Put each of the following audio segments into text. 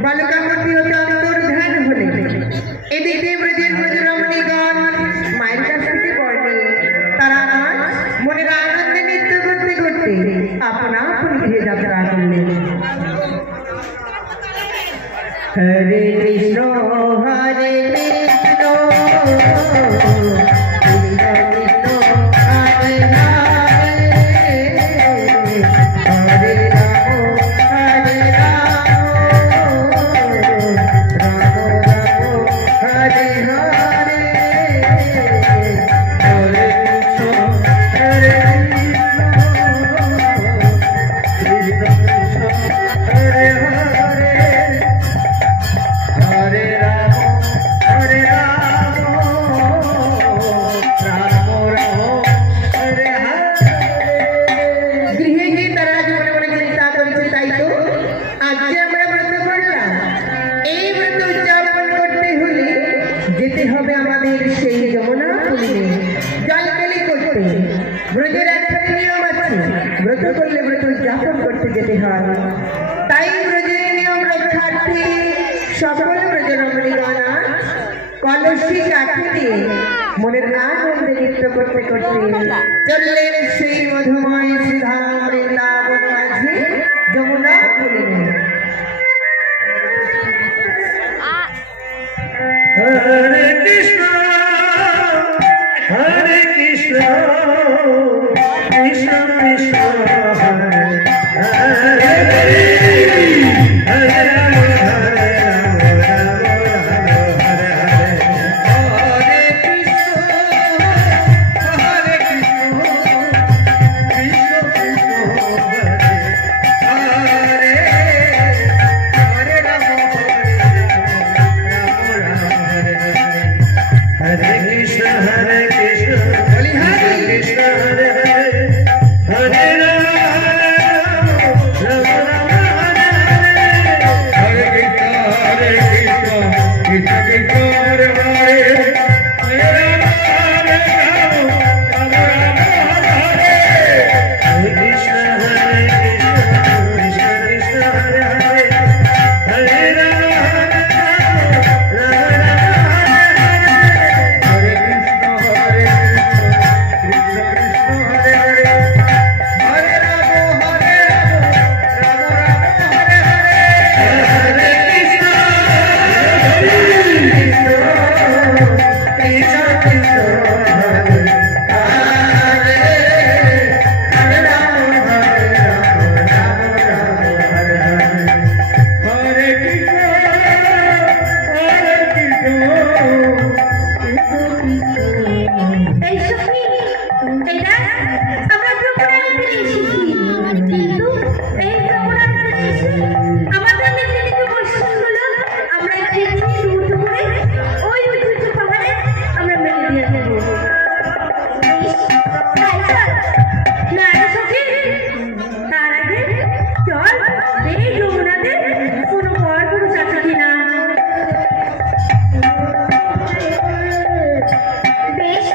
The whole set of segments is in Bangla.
বালকামতি হতে অন্তর্ধান হলে এদিকে ব্রজের ব্রজরমণীগণ মায়ের কাছ থেকে বর নিয়ে তারা মনের আনন্দে নৃত্য করতে করতে আপনা আপনি গৃহে যাত্রা করলেন। হরে কৃষ্ণ হরে কৃষ্ণ কৃষ্ণ কৃষ্ণ হরে হরে হরে রাম হরে রাম রাম রাম হরে হরে হরে কৃষ্ণ হরে কৃষ্ণ কৃষ্ণ হরে হরে হরে রাম হরে রাম রাম রাম হরে হরে। গৃহে গিয়ে তারা মনে মনে চিন্তা করেছে, তাই তো আজকে আমরা ব্রত করলাম, এই ব্রত উদযাপন করতে হলে যেতে হবে আমাদের সেই যমুনা কুলিনে জলকেলি করতে। ব্রতের একটা নিয়ম আছে, ব্রত করলে ব্রত উদযাপন করতে যেতে হয়। তাই ব্রজের নিয়ম রক্ষার্থে সকল ব্রজরমণীগণ কলসি কাঠি দিয়ে মনের আনন্দে নৃত্য করতে করতে চললেন সেই মধুময় শ্রীধাম বৃন্দাবন মাঝে যমুনা কুলিনে। হরে কৃষ্ণ হরে কৃষ্ণ কৃষ্ণ কৃষ্ণ হরে হরে হরে রাম হরে রাম রাম রাম হরে হরে হরে কৃষ্ণ হরে কৃষ্ণ কৃষ্ণ কৃষ্ণ হরে হরে রাম হরে রাম রাম হরে হরে কৃষ্ণ হরে কৃষ্ণ কৃষ্ণ হরে হরে হরে রাম রাম রাম হরে হরে হরে কৃষ্ণ কৃষ্ণ কৃষ্ণ হরে হরে হরে রাম রাম রাম হরে হরে কৃষ্ণ হরে কৃষ্ণ কৃষ্ণ হরে হরে হরে রাম রাম রাম হরে কৃষ্ণ হরে কৃষ্ণ কৃষ্ণ হরে হরে হরে রাম রাম রাম হরে হরে হরে কৃষ্ণ কৃষ্ণ কৃষ্ণ হরে হরে হরে রাম রাম রাম হরে হরে হরে কৃষ্ণ এই সখী, এটা আমরা যমুনায় ফিরে এসেছি, কিন্তু এই যমুনায় ফিরে এসে আমাদের নিজেদের বৈষ্ণবগুলো আমরা খেয়েছি উঁচু করে ওই উঁচু পাহাড়ে আমরা মেলে দিয়ে দেবো। তাই চল না রে সখী, তার আগে চল এই যমুনাতে কোনো পর পুরুষ আছে কিনা। বেশ,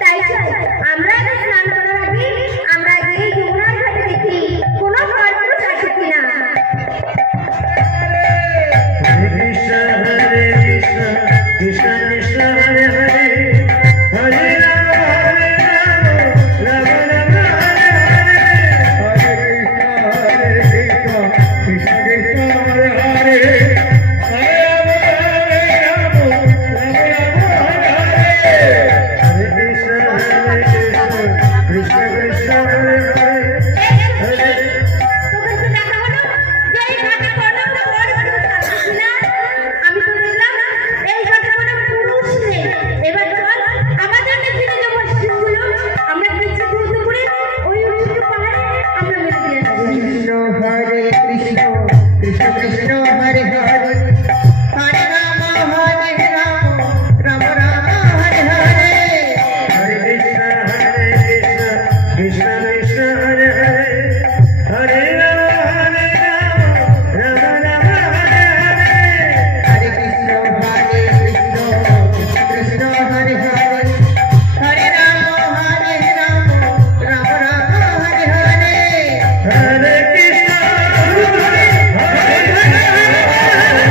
তাই চল আমরা আগে স্নান করার আগে আমরা আগে এই যমুনার ঘাটে দেখি কোনো পরপুরুষ আছে কিনা। হরে কৃষ্ণ হরে কৃষ্ণ কৃষ্ণ কৃষ্ণ হরে হরে হরে রাম রাম রাম হরে হরে হরে কৃষ্ণ কৃষ্ণ কৃষ্ণ হরে হরে হরে রাম রাম রাম হরে হরে কৃষ্ণ হরে কৃষ্ণ কৃষ্ণ কৃষ্ণ হরে হরে হরে তোদের তো দেখা হলো যে এই ঘাটে কোনো পরপুরুষ আছে কিনা। আমি তো দেখলাম এই ঘাটে কোনো পুরুষ নেই। এবার চল আমাদের নিজেদের যে বৈষ্ণবগুলো আমরা কিছু দূর করে ওই উঁচু পাহাড়ে আমরা মেলে দিয়ে দেবো। কৃষ্ণ হরে কৃষ্ণ কৃষ্ণ কৃষ্ণ হরে হরে হরে রাম রাম রাম হরে হরে হরে কৃষ্ণ কৃষ্ণ কৃষ্ণ হরে হরে হরে রাম রাম রাম হরে হরে হরে কৃষ্ণ কৃষ্ণ কৃষ্ণ হরে হরে হরে রাম রাম রাম হরে হরে হরে কৃষ্ণ হরে হরে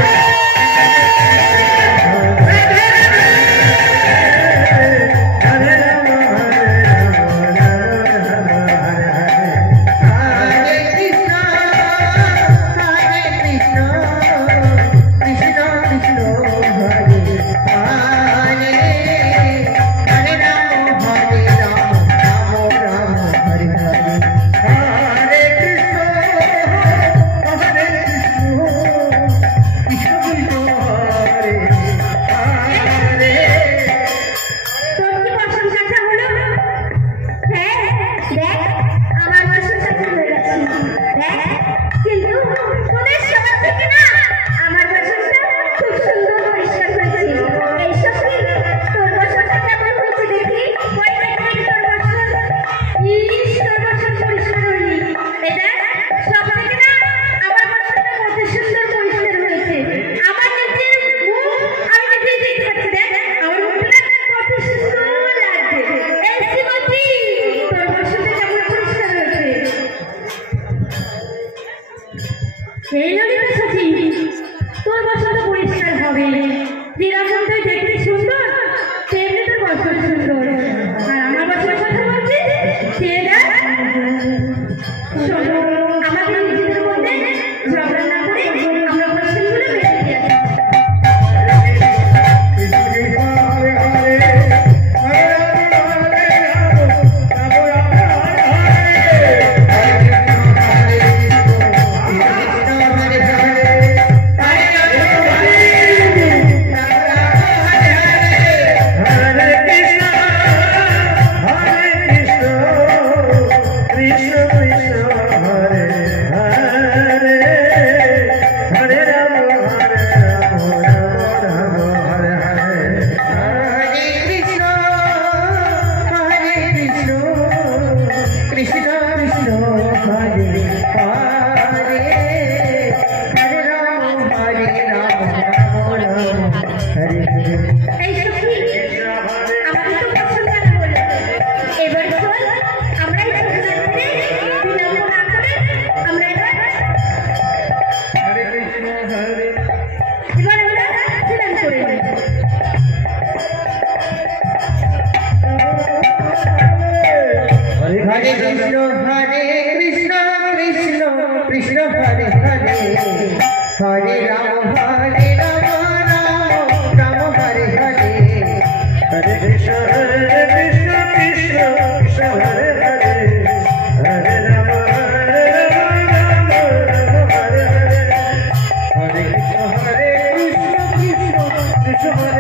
জন্যই তো সখী তোর বসন্ত পরিষ্কার হবে। যেরকম তুই দেখতে সুন্দর তেমনি তোর বসন্ত সুন্দর। আর আমার বসন্তের কথা বলছি সে দেখ শোনো, আমাদের নিজেদের মধ্যে ঝগড়া না করে আমরা বসন্তগুলো বেঁচে দিই। Hare Krishna, Krishna Krishna Hare Hare, Hare Rama, Rama Hare Hare, Hare Krishna, Krishna Krishna Hare Hare, Hare Rama, Rama Hare Hare, Hare Krishna, Krishna Krishna Hare